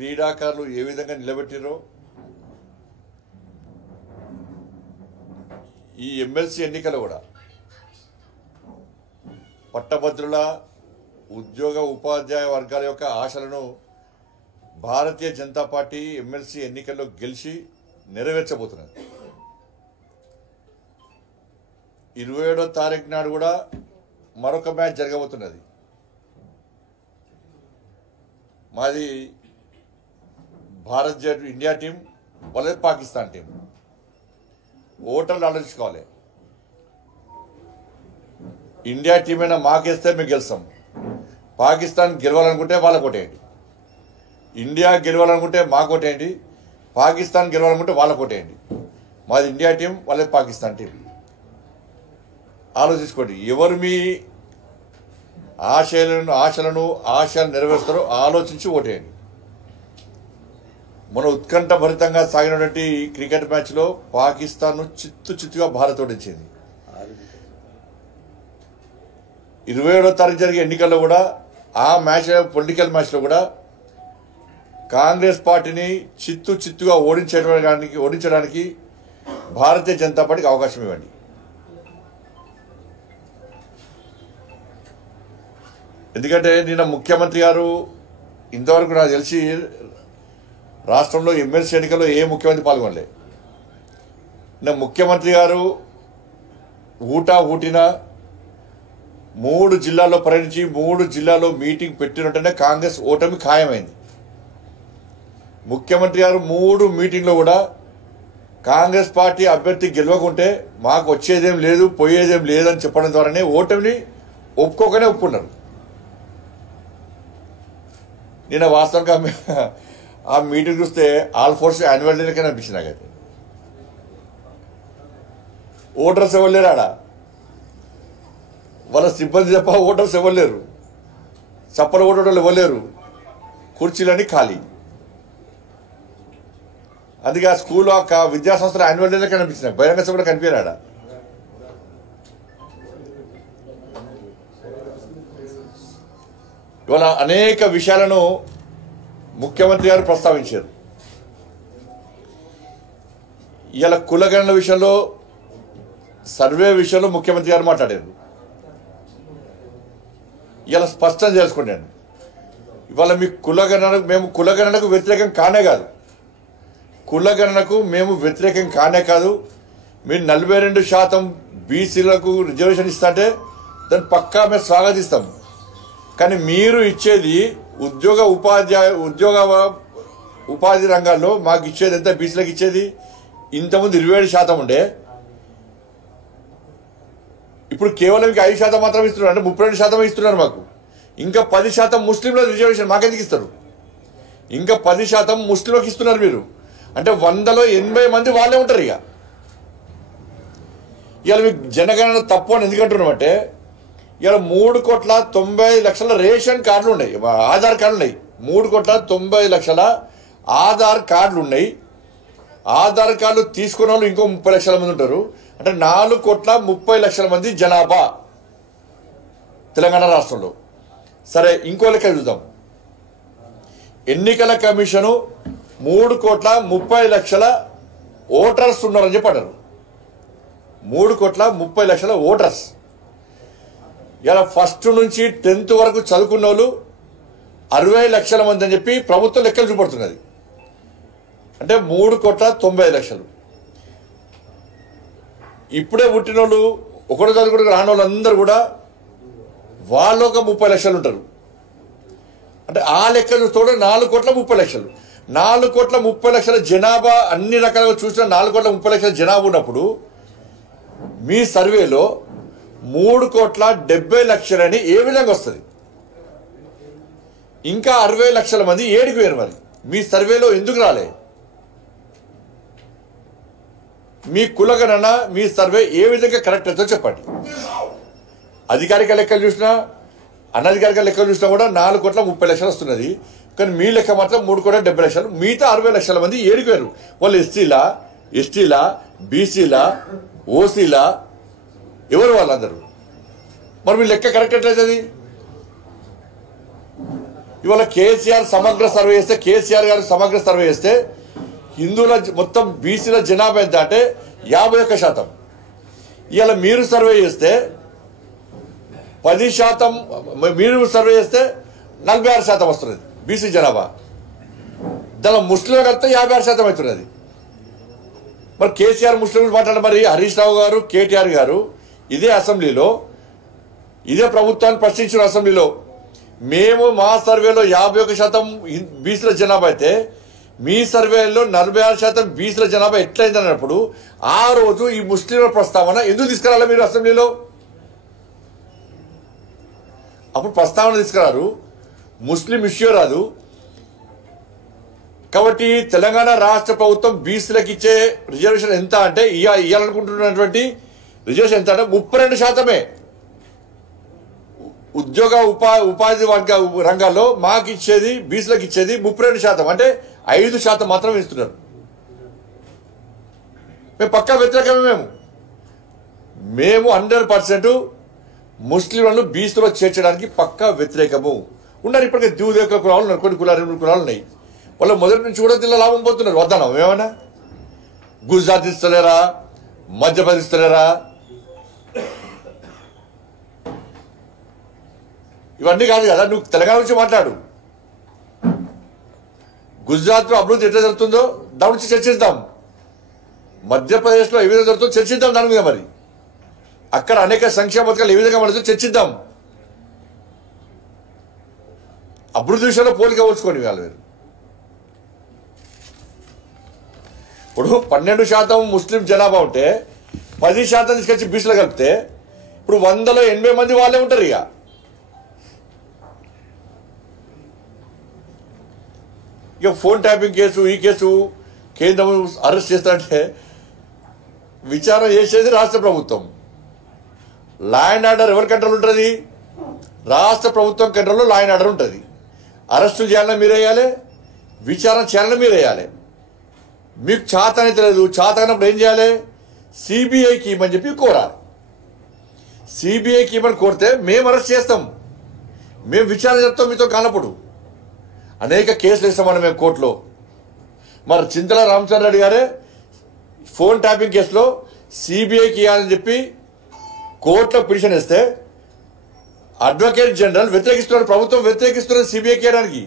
క్రీడాకారులు ఏ విధంగా నిలబెట్టారో ఈ ఎమ్మెల్సీ ఎన్నికలు కూడా పట్టభద్రుల ఉద్యోగ ఉపాధ్యాయ వర్గాల యొక్క ఆశలను భారతీయ జనతా పార్టీ ఎమ్మెల్సీ ఎన్నికల్లో గెలిచి నెరవేర్చబోతున్నది. 27వ తారీఖు నాడు కూడా మరొక మ్యాచ్ జరగబోతున్నది. మాది భారత్ ఇండియా టీం వాళ్ళది పాకిస్తాన్ టీం. ఓటర్లు ఆలోచించుకోవాలి. ఇండియా టీం అయినా మాకేస్తే మేము గెలుస్తాం. పాకిస్తాన్ గెలవాలనుకుంటే వాళ్ళకు ఓటేయండి. ఇండియా గెలవాలనుకుంటే మాకు ఓటేయండి. పాకిస్తాన్ గెలవాలనుకుంటే వాళ్ళకు ఓటేయండి. మాది ఇండియా టీం, వాళ్ళది పాకిస్తాన్ టీం. ఆలోచించుకోండి. ఎవరు మీ ఆశలను నెరవేరుస్తారో ఆలోచించి ఓటేయండి. మన ఉత్కంఠభరితంగా సాగినటువంటి క్రికెట్ మ్యాచ్లో పాకిస్తాన్ను చిత్తుగా భారత్ ఓడించింది. 27వ తారీఖు జరిగే ఎన్నికల్లో కూడా ఆ మ్యాచ్ పొలిటికల్ మ్యాచ్లో కూడా కాంగ్రెస్ పార్టీని చిత్తుగా ఓడించడానికి భారతీయ జనతా పార్టీకి అవకాశం ఇవ్వండి. ఎందుకంటే నిన్న ముఖ్యమంత్రి గారు ఇంతవరకు నాకు తెలిసి రాష్ట్రంలో ఎమ్మెల్సీ ఎన్నికల్లో ఏ ముఖ్యమంత్రి పాల్గొనలే. నిన్న ముఖ్యమంత్రి గారు ఊటిన 3 జిల్లాల్లో పర్యటించి 3 జిల్లాల్లో మీటింగ్ పెట్టినట్టునే కాంగ్రెస్ ఓటమి ఖాయమైంది. ముఖ్యమంత్రి గారు 3 మీటింగ్లో కూడా కాంగ్రెస్ పార్టీ అభ్యర్థి గెలవకుంటే మాకు వచ్చేదేం లేదు పోయేదేం లేదని చెప్పడం ద్వారానే ఓటమిని ఒప్పుకోకనే ఒప్పుకున్నారు. నిన్న వాస్తవంగా ఆ మీటింగ్ చూస్తే ఆల్ ఫోర్స్ యాన్యువల్ డే లెక్క అనిపించింది నాకైతే. ఓటర్స్ ఎవరు లేరు ఆడ, వాళ్ళ సిబ్బంది తప్ప ఓటర్స్ ఎవరు లేరు. చప్పలు ఓటర్లు ఎవరు లేరు. కుర్చీలన్నీ ఖాళీ. అందుకే ఆ స్కూల్లో విద్యాసంస్థల యాన్యువల్ డే లెక్క అనిపించింది. బహిరంగ సభలో కనిపించారు ఆడ. ఇవాళ అనేక విషయాలను ముఖ్యమంత్రి గారు ప్రస్తావించారు. ఇవాళ కులగణన విషయంలో సర్వే విషయంలో ముఖ్యమంత్రి గారు మాట్లాడారు. ఇవాళ స్పష్టం చేసుకున్నాను. ఇవాళ మీ మేము కులగణనకు వ్యతిరేకం కానే కాదు. కులగణనకు మేము వ్యతిరేకం కానే కాదు. మీరు 42% బీసీలకు రిజర్వేషన్ ఇస్తాంటే దాన్ని పక్కా మేము స్వాగతిస్తాం. కానీ మీరు ఇచ్చేది ఉపాధి రంగాల్లో మాకు ఇచ్చేది ఎంత? బీసీలకు ఇచ్చేది ఇంతకుముందు 27% ఉండే, ఇప్పుడు కేవలం ఇంకా 5% మాత్రం ఇస్తున్నారు. అంటే 32% ఇస్తున్నారు మాకు. ఇంకా 10% ముస్లింల రిజర్వేషన్ మాకెందుకు ఇస్తారు? ఇంకా 10% ముస్లింలకు ఇస్తున్నారు మీరు. అంటే 100లో 80 మంది వాళ్ళే ఉంటారు. ఇవాళ మీకు జనగణన తప్పు అని ఎందుకంటున్నామంటే ఇవాళ 3,90,00,000 రేషన్ కార్డులు ఉన్నాయి, ఆధార్ కార్డులు ఉన్నాయి. 3,90,00,000 ఆధార్ కార్డులు ఉన్నాయి. ఆధార్ కార్డులు తీసుకున్న వాళ్ళు ఇంకో 30 లక్షల మంది ఉంటారు. అంటే 4,30,00,000 మంది జనాభా తెలంగాణ రాష్ట్రంలో. సరే, ఇంకో లెక్క చూద్దాం. ఎన్నికల కమిషను 3,30,00,000 ఓటర్స్ ఉన్నారని చెప్పారు. 3,30,00,000 ఓటర్స్. ఇలా ఫస్ట్ నుంచి 10th వరకు చదువుకున్న వాళ్ళు 60 లక్షల మంది అని చెప్పి ప్రభుత్వం లెక్కలు చూపడుతున్నది. అంటే 3,90,00,000. ఇప్పుడే పుట్టిన వాళ్ళు ఒకటి చదువుకుంటూ రాని వాళ్ళు అందరూ కూడా వాళ్ళు ఒక 30 లక్షలు ఉంటారు. అంటే ఆ లెక్క చూస్తే 4,30,00,000. 4,30,00,000 జనాభా అన్ని రకాలుగా చూసిన 4,30,00,000 జనాభా ఉన్నప్పుడు మీ సర్వేలో 3,70,00,000 అని ఏ విధంగా వస్తుంది? ఇంకా 60 లక్షల మంది ఏడికి వేరు. మరి మీ సర్వేలో ఎందుకు రాలే? మీ కులగణన మీ సర్వే ఏ విధంగా కరెక్ట్ అవుతుందో చెప్పండి. అధికారిక లెక్కలు చూసినా అనధికారిక లెక్కలు చూసినా కూడా 4,30,00,000 వస్తున్నది. కానీ మీ లెక్క మాత్రం 3,70,00,000. మిగతా 60 లక్షల మంది ఏడికి వేరు. వాళ్ళు ఎస్టీలా బీసీలా ఓసీలా ఎవరు వాళ్ళందరూ? మరి మీ లెక్క కరెక్ట్ ఎట్లయితుంది? ఇవాళ కేసీఆర్ సమగ్ర సర్వే చేస్తే, కేసీఆర్ గారు సమగ్ర సర్వే చేస్తే హిందువుల మొత్తం బీసీల జనాభా ఎంత అంటే 51%. ఇవాళ మీరు సర్వే చేస్తే 10%, మీరు సర్వే చేస్తే 46% వస్తున్నది బీసీ జనాభా. దానిలో ముస్లింలు కలిపితే 56% అవుతున్నది. మరి కేసీఆర్ ముస్లిం మాట్లాడారు. మరి హరీష్ రావు గారు, కేటీఆర్ గారు ఇదే అసెంబ్లీలో, ఇదే ప్రభుత్వాన్ని ప్రశ్నించిన అసెంబ్లీలో, మేము మా సర్వేలో 51% బీసీల జనాభా అయితే మీ సర్వేలో 46% బీసీల జనాభా ఎట్లయింది అన్నప్పుడు ఆ రోజు ఈ ముస్లింల ప్రస్తావన ఎందుకు తీసుకురాలి మీరు అసెంబ్లీలో? అప్పుడు ప్రస్తావన తీసుకురారు, ముస్లిం ఇష్యూ రాదు. కాబట్టి తెలంగాణ రాష్ట్ర ప్రభుత్వం బీసీలకు ఇచ్చే రిజర్వేషన్ ఎంత అంటే ఇవ్వాలనుకుంటున్నటువంటి రిజర్వేషన్ ఎంత అంటే 32%. ఉద్యోగ ఉపాధి వర్గ రంగాల్లో మాకు ఇచ్చేది, బీసీలకు ఇచ్చేది 32%, అంటే 5% మాత్రమే ఇస్తున్నారు. మేము పక్కా వ్యతిరేకమే. మేము 100% ముస్లింలను బీసీలో చేర్చడానికి పక్కా వ్యతిరేకము. ఉన్నారు ఇప్పటికే దివుదేవుల కులాలు ఉన్నారు, కొన్ని కులాలు 2 కులాలు ఉన్నాయి. వాళ్ళు మొదటి నుంచి కూడా దీనిలో లాభం పోతున్నారు. వద్దన్నాం ఏమన్నా? గుజరాత్ ఇస్తలేరా, మధ్యప్రదేశ్ ఇస్తలేరా? ఇవన్నీ కాదు కదా. నువ్వు తెలంగాణ నుంచి మాట్లాడు. గుజరాత్లో అభివృద్ధి ఎట్లా జరుగుతుందో దాని గురించి చర్చిద్దాం. మధ్యప్రదేశ్లో ఏ విధంగా జరుగుతుందో చర్చిద్దాం దాని మీద. మరి అక్కడ అనేక సంక్షేమ పథకాలు ఏ విధంగా పడుతుందో చర్చిద్దాం. అభివృద్ధి విషయంలో పోలిక పోల్చుకోండి వాళ్ళు. ఇప్పుడు 12% ముస్లిం జనాభా ఉంటే 10% తీసుకొచ్చి బీసీలో కలిపితే ఇప్పుడు 100లో 80 మంది వాళ్ళే ఉంటారు. ఇక ఫోన్ ట్యాపింగ్ కేసు, ఈ కేసు కేంద్రం అరెస్ట్ చేస్తారంటే విచారణ చేసేది రాష్ట్ర ప్రభుత్వం. లా అండ్ ఆర్డర్ ఎవరి కంట్రోల్ ఉంటుంది? రాష్ట్ర ప్రభుత్వం కంట్రోల్లో లా అండ్ ఆర్డర్ ఉంటుంది. అరెస్టులు చేయాలని మీరు వేయాలి, విచారణ చేయాలని మీరు వేయాలి. మీకు చేత అనేది లేదు. చేత అయినప్పుడు ఏం చేయాలి? సిబిఐకి ఇవ్వమని చెప్పి కోరాలి. సిబిఐకి ఇవ్వమని కోరితే మేము అరెస్ట్ చేస్తాం, మేము విచారణ చెప్తాం మీతో కానప్పుడు. అనేక కేసులు ఇస్తామని మేము కోర్టులో. మరి చింతల రామచంద్ర రెడ్డి గారే ఫోన్ ట్యాపింగ్ కేసులో సిబిఐకి ఇవ్వాలని చెప్పి కోర్టులో పిటిషన్ ఇస్తే అడ్వకేట్ జనరల్ వ్యతిరేకిస్తున్నారు, ప్రభుత్వం వ్యతిరేకిస్తున్నారు సిబిఐకి ఇవ్వడానికి.